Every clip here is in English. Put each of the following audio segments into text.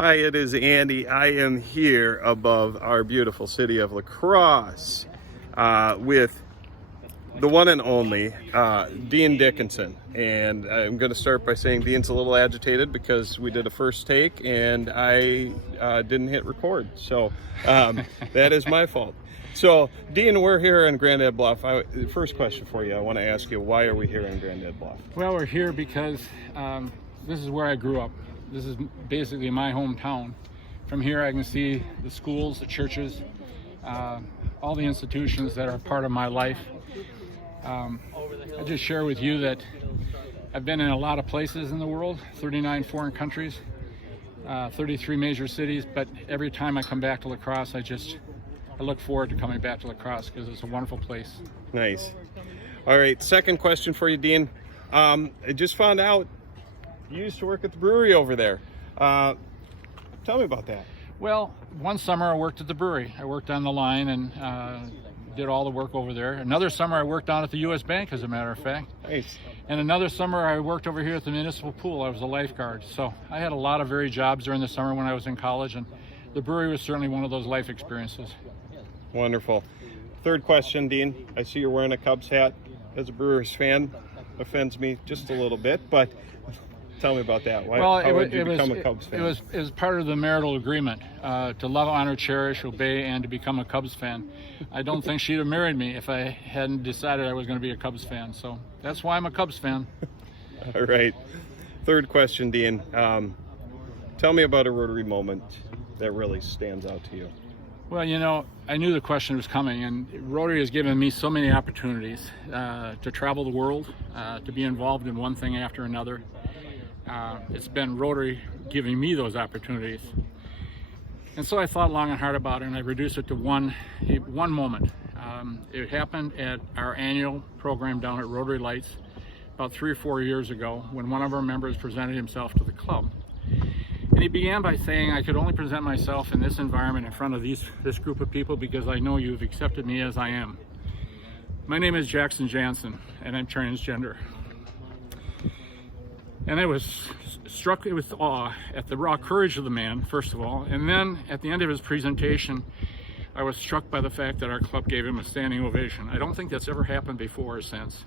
Hi, it is Andy. I am here above our beautiful city of La Crosse with the one and only Dean Dickinson. And I'm going to start by saying Dean's a little agitated because we did a first take and I didn't hit record. So that is my fault. So, Dean, we're here in Grandad Bluff. First question for you, I want to ask you, why are we here in Grandad Bluff? Well, we're here because this is where I grew up. This is basically my hometown. From here I can see the schools, the churches, all the institutions that are part of my life. I just share with you that I've been in a lot of places in the world, 39 foreign countries, 33 major cities, but every time I come back to La Crosse, I look forward to coming back to La Crosse because it's a wonderful place. Nice. All right, second question for you, Dean. I just found out you used to work at the brewery over there. Tell me about that. Well, one summer I worked at the brewery. I worked on the line and did all the work over there. Another summer I worked down at the U.S. Bank, as a matter of fact. Nice. And another summer I worked over here at the municipal pool. I was a lifeguard. So I had a lot of varied jobs during the summer when I was in college, and the brewery was certainly one of those life experiences. Wonderful. Third question, Dean. I see you're wearing a Cubs hat. As a Brewers fan, offends me just a little bit, but tell me about that. How did you become a Cubs fan? It was part of the marital agreement to love, honor, cherish, obey, and to become a Cubs fan. I don't think she'd have married me if I hadn't decided I was going to be a Cubs fan. So that's why I'm a Cubs fan. All right. Third question, Dean. Tell me about a Rotary moment that really stands out to you. Well, you know, I knew the question was coming, and Rotary has given me so many opportunities to travel the world, to be involved in one thing after another. It's been Rotary giving me those opportunities. And so I thought long and hard about it, and I reduced it to one moment. It happened at our annual program down at Rotary Lights about 3 or 4 years ago when one of our members presented himself to the club. And he began by saying, I could only present myself in this environment in front of this group of people because I know you've accepted me as I am. My name is Jackson Jansen, and I'm transgender. And I was struck with awe at the raw courage of the man, first of all, and then at the end of his presentation, I was struck by the fact that our club gave him a standing ovation. I don't think that's ever happened before or since.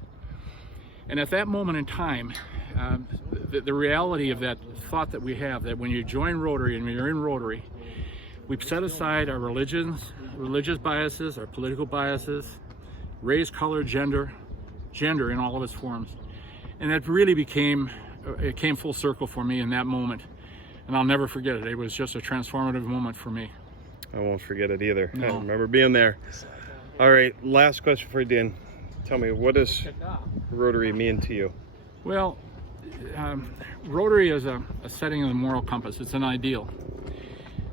And at that moment in time, the reality of that thought that we have, that when you join Rotary and when you're in Rotary, we've set aside our religious biases, our political biases, race, color, gender in all of its forms. And that really came full circle for me in that moment. And I'll never forget it. It was just a transformative moment for me. I won't forget it either. No. I remember being there. All right, last question for you, Dean. Tell me, what does Rotary mean to you? Well, Rotary is a setting of the moral compass. It's an ideal.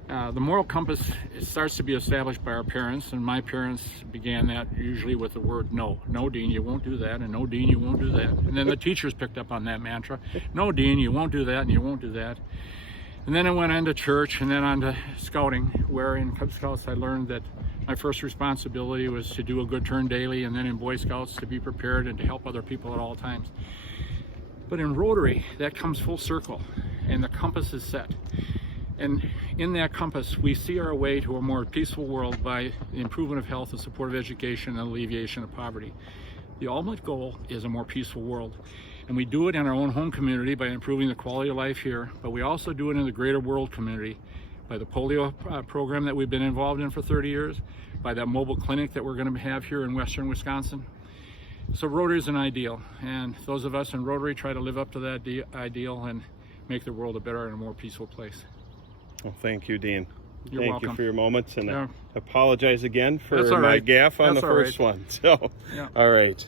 The moral compass starts to be established by our parents, and my parents began that usually with the word no. No, Dean, you won't do that, and no, Dean, you won't do that. And then the teachers picked up on that mantra. No, Dean, you won't do that, and you won't do that. And then I went into church and then on to scouting, where in Cub Scouts I learned that my first responsibility was to do a good turn daily, and then in Boy Scouts to be prepared and to help other people at all times. But in Rotary, that comes full circle, and the compass is set. And in that compass, we see our way to a more peaceful world by the improvement of health, the support of education, and alleviation of poverty. The ultimate goal is a more peaceful world. And we do it in our own home community by improving the quality of life here, but we also do it in the greater world community by the polio program that we've been involved in for 30 years, by that mobile clinic that we're going to have here in western Wisconsin. So Rotary is an ideal, and those of us in Rotary try to live up to that ideal and make the world a better and a more peaceful place. Well, thank you, Dean. You're Thank welcome. you for your moments, and Yeah. I apologize again for That's all my right. gaffe on That's the all first right. one. So, Yeah. all right.